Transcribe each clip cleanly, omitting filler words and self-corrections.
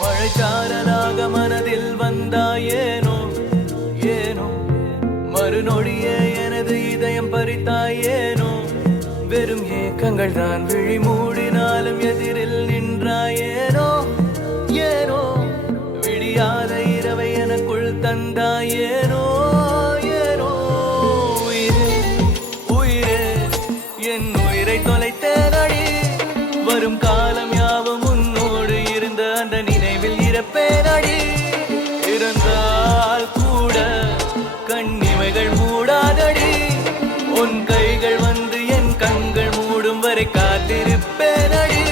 மழைச்சாரலாக மனதில் வந்தாயேனோ ஏனோ மறுநொடியே எனது இதயம் பறித்தாயேனோ வெறும் ஏக்கங்கள் தான் விழி மூடினாலும் எதிரில் நின்றாயேனோ ஏனோ விடியாத இரவை எனக்குள் தந்தாயேனோ ஏனோ உயிரே உயிரே என் உயிரை தொலைத்தேனடி வரும் காலம் யாவும் உன்னோடு இருந்த அந்த நினைவில் இறப்பேனடி இருந்தால் கூட கண்ணிமைகள் மூடாதடி உன் கைகள் வந்து என் கண்கள் மூடும் வரை காத்திருப்பேனடி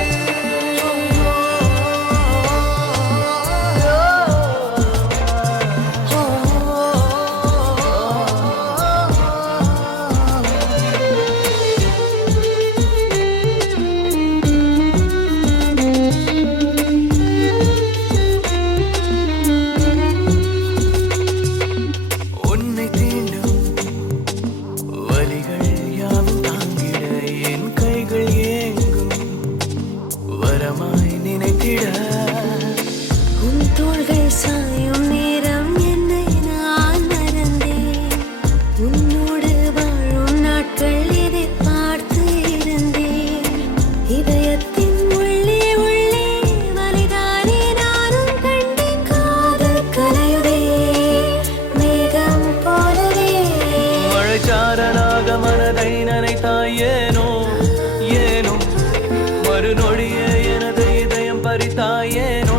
மனதை நனைத்தாயேனோ ஏனோ மறுநொடியே எனது இதயம் பறித்தாயேனோ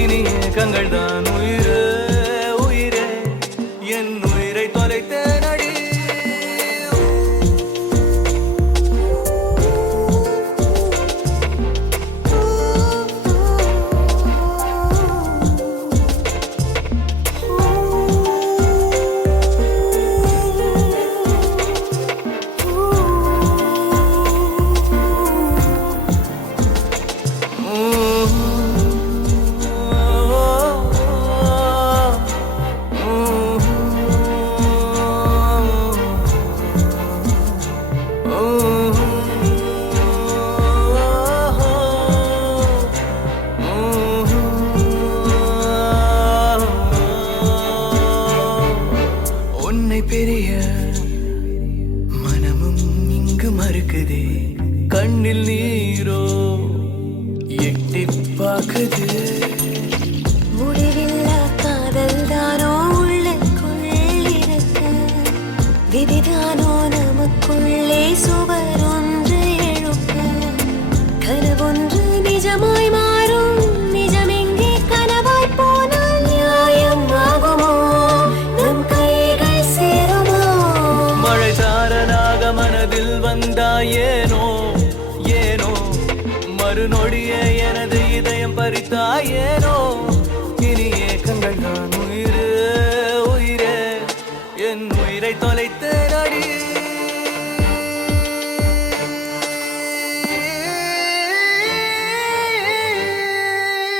இனி ஏக்கங்கள் தான் உயிரே உயிரே என் உயிரை தொலைத்தேனடி பெரிய மனமும் இங்கு மறுக்குதே கண்ணில் நீரோ எட்டி பார்க்குது முடிவில்லா காதல் தானோ உள்ளுக்குள் இருக்க விதிதானோ நமக்குள்ளே சுவர் ஒன்று எழுப்ப கனவொன்று நிஜமாய் மாறும் நிஜம் எங்கே கனவாய் போனால் நியாயம் ஆகுமோ நம் கைகள் சேருமோ மழைச்சாரலாக மனதில் வந்தாயேனோ ஏனோ மறுநொடியே எனது இதயம் பறித்தாயேனோ இனி ஏக்கங்கள் நான்